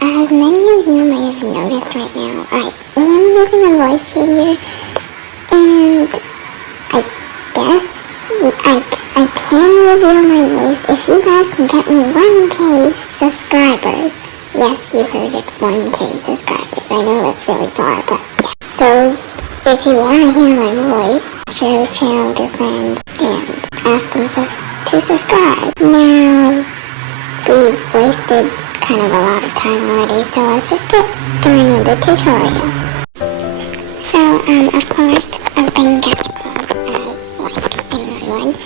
As many of you may have noticed right now, I am using a voice changer, and I guess I can reveal my voice if you guys can get me 1K subscribers. Yes, you heard it, 1K subscribers. I know that's really far, but yeah. So, if you want to hear my voice, share this channel with your friends and ask them to subscribe. Now, we've wasted kind of a lot of time already, so let's just get going with the tutorial. So, of course, open Capture Club as, like, anyone would,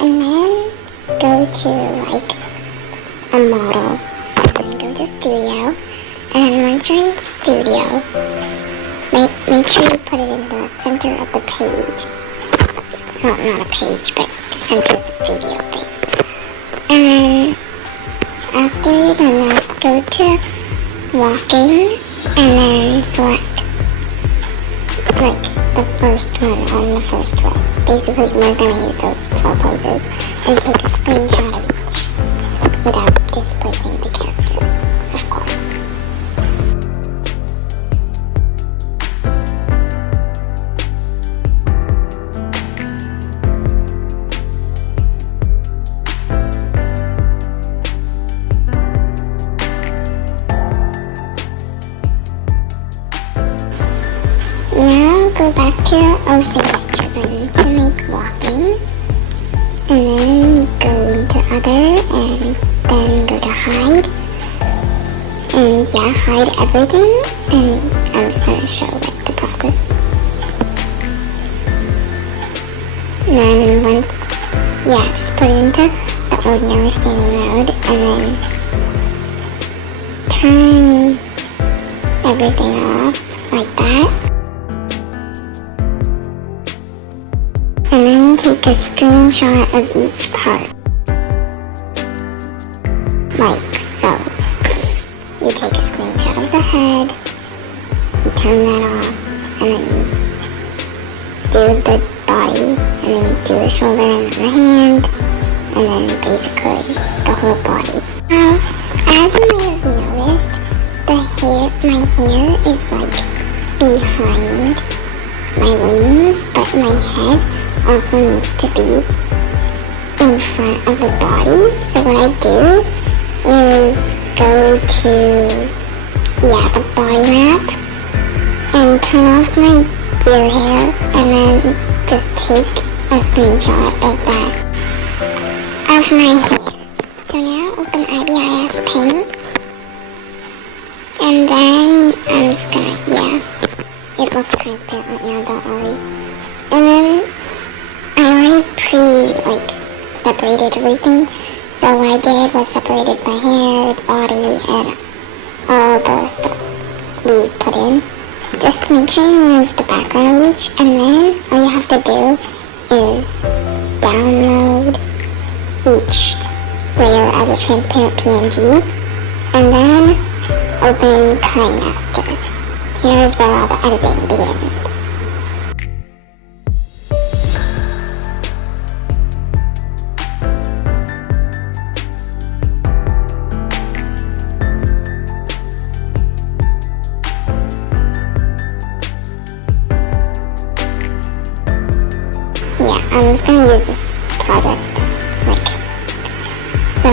and then go to, like, a model, and go to Studio, and then once you're in Studio, make sure you put it in the center of the page. Well, not a page, but the center of the Studio thing. And then after you're done that, go to walking and then select like the first one on the first row. Basically, we're going to use those 4 poses and take a screenshot of each without displacing the character, of course. Now go back to your O signature button to make walking, and then go into other, and then go to hide, and yeah, hide everything, and I'm just going to show like the process. And then once, yeah, just put it into the ordinary standing mode, and then turn everything off like that. And then take a screenshot of each part. Like so. You take a screenshot of the head, you turn that off, and then do the body, and then do the shoulder and the hand, and then basically the whole body. Now, as you may have noticed, my hair is like behind my wings, but my head also needs to be in front of the body. So what I do is go to, the body map, and turn off my rear hair, and then just take a screenshot of that, of my hair. So now open IBIS Paint, and then I'm just gonna, it looks transparent right now, don't worry. And then I already separated everything, so what I did was separated my hair, the body, and all the stuff we put in, just to make sure you remove the background of each, and then all you have to do is download each layer as a transparent PNG, and then open KineMaster. Here is where all the editing begins. I'm just going to use this project, so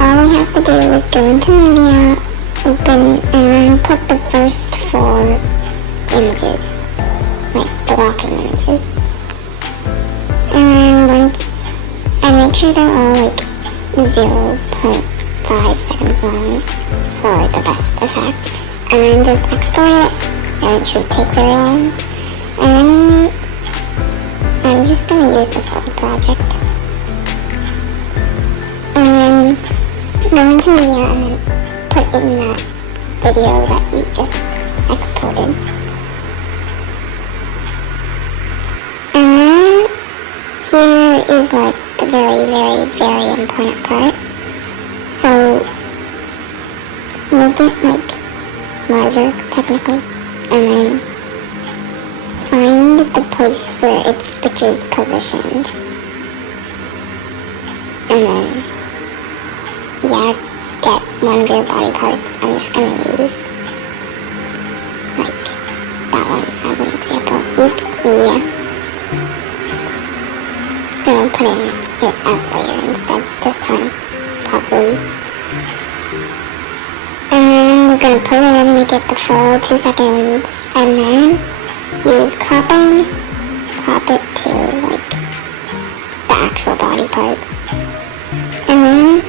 all we have to do is go into media, open, and then put the first 4 images, the walking images, and make sure they're all 0.5 seconds long for the best effect, and then just export it, and it should take very long, and then I'm just going to use this whole project. And then go into media and then put in that video that you just exported. And then here is the very, very, very important part. So make it like larger, technically, and then find the place where it switches positions. And then, yeah, get one of your body parts. I'm just gonna use, like, that one as an example. Oops, yeah. Just gonna put it as a layer instead this time, probably. And then we're gonna put it in, make it the full 2 seconds, and then use cropping, crop it to, like, the actual body part. And then,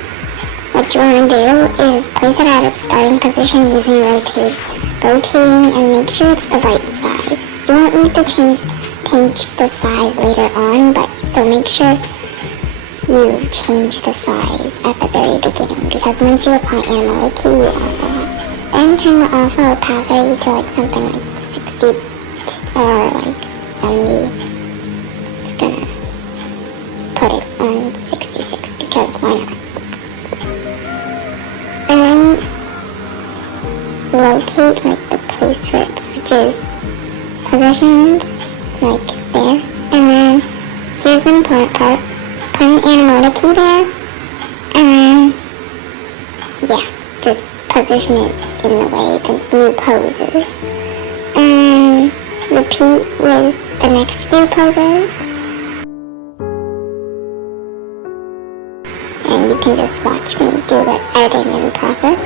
what you want to do is place it at its starting position using rotating, and make sure it's the right size. You won't need to change the size later on, but so make sure you change the size at the very beginning, because once you apply animal key, you auto. Then turn the auto opacity to like something like 60 or like 70. It's gonna put it on 66 because why not? And then locate like the place where it switches positions, like there. And then here's the important part. Put an animator key there, and then yeah, just position it in the way the new pose is. And repeat with the next few poses. And you can just watch me do the editing in the process.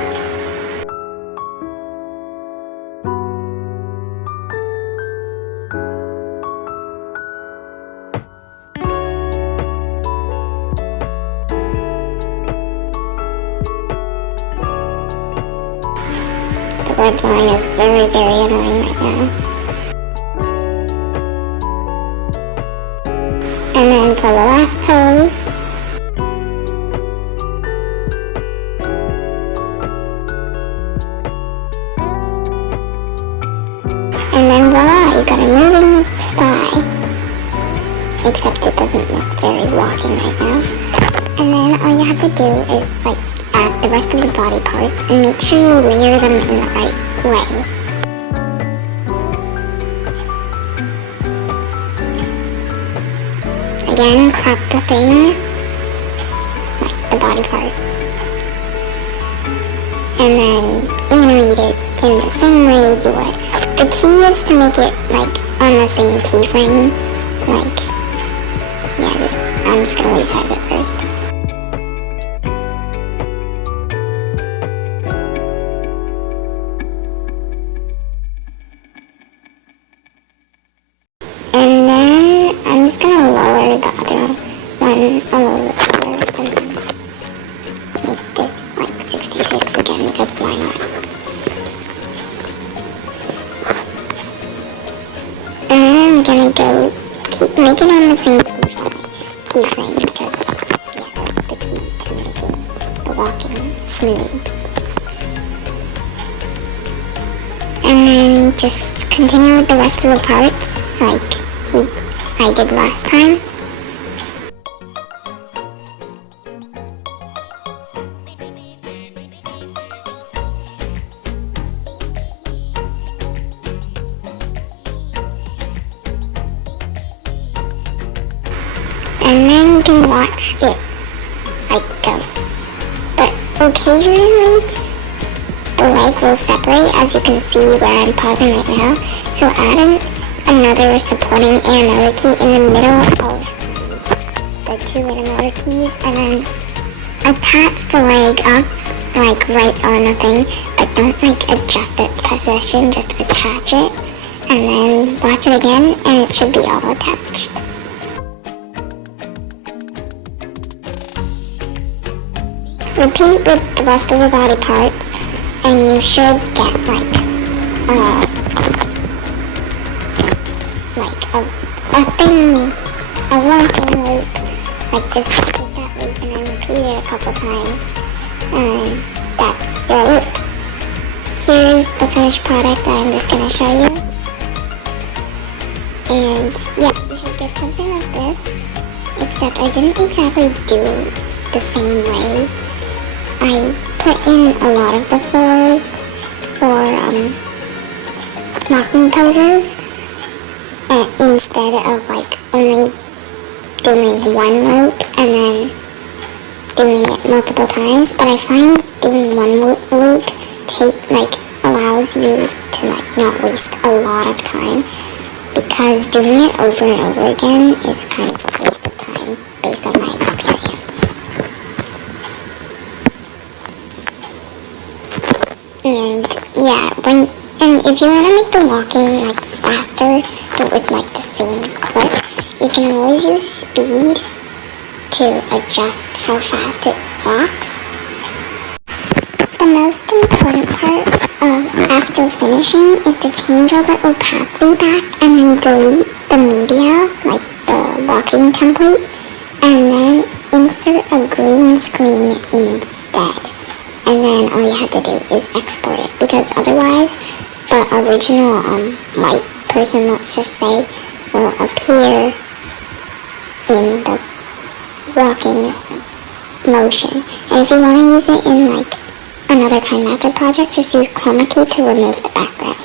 The red line is very, very annoying right now. And then for the last pose, and then voila, you got a moving thigh. Except it doesn't look very walking right now. And then all you have to do is like add the rest of the body parts and make sure you layer them in the right way. Again, crop the thing, like the body part. And then animate it in the same way you would. The key is to make it like on the same keyframe. Like, yeah, I'm just gonna resize it first. And then I'm just gonna lower the other one a little bit further and then make this like 66 again, because why not? And then I'm gonna go keep making on the same keyframe because yeah, that's the key to making the walking smooth. And then just continue with the rest of the parts like I did last time. And then you can watch it like go. But occasionally the leg will separate, as you can see where I'm pausing right now. So add in another supporting animator key in the middle of the two animator keys, and then attach the leg up like right on the thing, but don't like adjust its position, just attach it and then watch it again and it should be all attached. Repeat with the rest of the body parts and you should get like a thing, a walking loop. Like just take that loop and then repeat it a couple times. And that's your loop. Here's the finished product that I'm just gonna show you. And yeah, you should get something like this. except I didn't exactly do the same way. I put in a lot of the floors for locking poses instead of like only doing one loop and then doing it multiple times. But I find doing one loop allows you to not waste a lot of time, because doing it over and over again is kind of a waste of time based on my experience. And yeah, and if you want to make the locking faster but with the same clip, you can always use speed to adjust how fast it locks. The most important part after finishing is to change all the opacity back and then delete the media, like the locking template, and then insert a green screen instead. And then all you have to do is export it, because otherwise the original white person, let's just say, will appear in the walking motion. And if you want to use it in another kind master project, just use chroma key to remove the background.